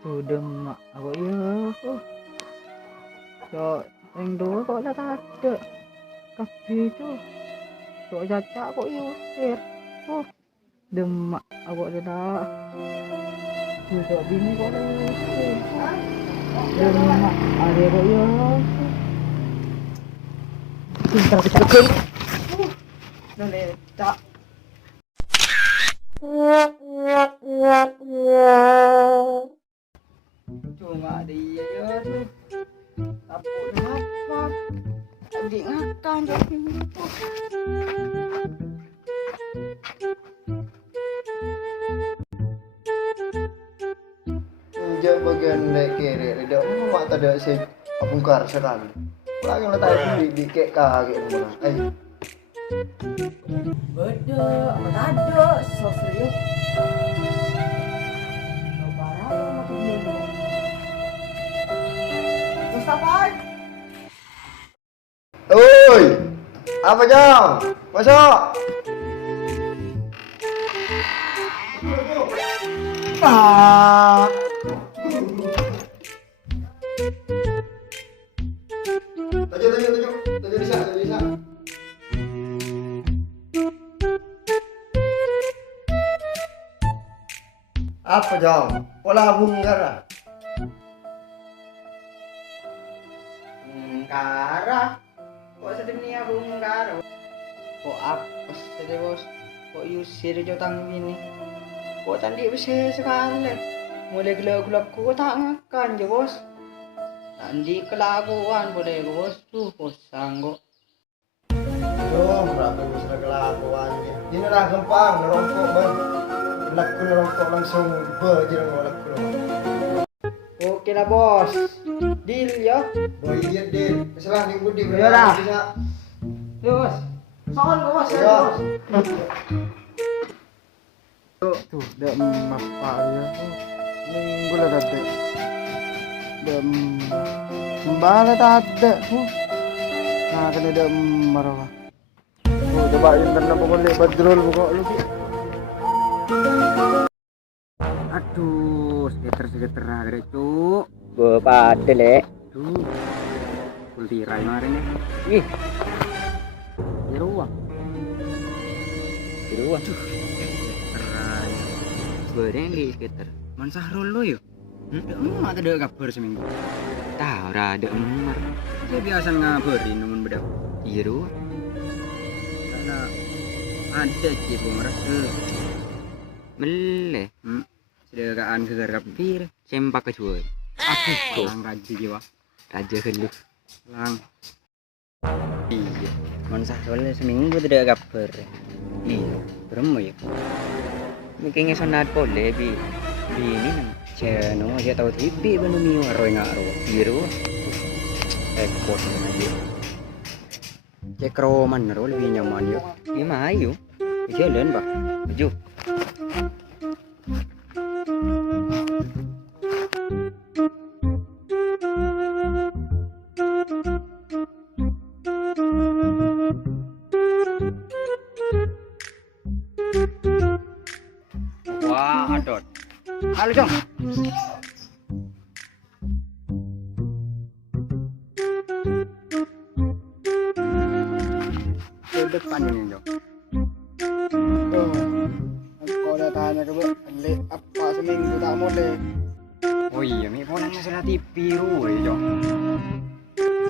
Sudah mak aku iya kok. Cok, yang dua kok tak ada. Kafe itu. Cok caca kok usir. Oh, demak aku ada. Cok bini kok usir. Demak ada kok ya. Pintar kecil. Lecak. Cuma dia ya tuh. Apa apa? Tadi ngakan jadi gitu. Injak bagian dek kiri, tidak mau tak ada si bongkar sekali. Lagi letak di kek kaget mana? Beda, amat ada, serius. Lebaran makin dulu. Terus apaan? Oi, apa jam? Masuk. Ah. Tajuk bisa. Apa jam? Pola bunggara. Bunggara. Kok sedemikian bunggara? Kok apa sih bos? Kok usir jotang ini? Kok tadi besar sekali? Mulai gelap-gelap kok tak ngakan je bos. Nanti kelakuan boleh bos tuh kosang kok. Duh, berapa besar kelakuannya. Ini lah gampang, ngerokok bang. Laku ngerokok langsung berjalan ngolakku. Oke lah bos. Deal ya. Oh iya deh, masalah nih budi Iya dah. bisa. Yo bos. Soal kok bos. Iya. Tuh, dah apa ya? Minggu lah tadi. Mbala tak ada. Nah, kan ada marah. Oh, cobain karena pokoknya badrol pokok lu. Aduh, segeter ada cuk. Pada lek. Tuh. Kultirai kemarin nih. Ih. Biruang. Tuh. Segeterai. Sebenarnya di sekitar. Man Sahrul lo yuk. Emang ada kabar seminggu. Tahu ada emar. Saya biasa ngabarin namun bedak. Iya doh. Karena ada cipu merah ke meleh. Sedegaan kegarap bir sempak kecuali. Aku lang raja jiwa. Raja hendak lang. Iya. Man Sahrul seminggu tidak kabar. Iya. Berapa ya? Mungkin ngesonat boleh bi ini nang. Channel aja tahu TV banu mio roy ngaro biru ekspor aja cek roman ro lebih nyaman yuk gimana ayo jalan pak maju wah adot halo Jong. Ke depan ini Jong. Oh, kau udah tanya ke beli apa seminggu tak boleh. Oh iya, mi pulang masalah TV ruwe Jong.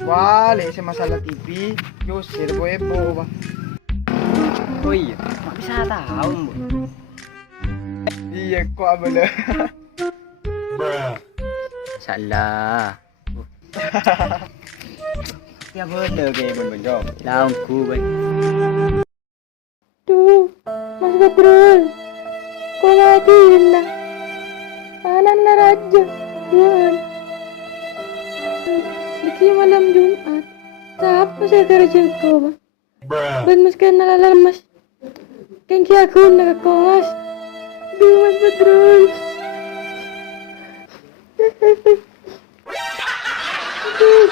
Wale si masalah TV, Yusir Boebo bang. Oh iya, mak bisa tahu bu. Iya kok abang. Salah. Ya bener kayak bun jom. Laungku ben. Tuh, Mas Badrul. Kok ngatiin nah? Anan na raja. Tuhan. Biki malam Jumat. Siapa saya kerja ko ba? Ben mas ka nalalamas. Kengki ako nakakongas. Duh, Mas Badrul. Aduh.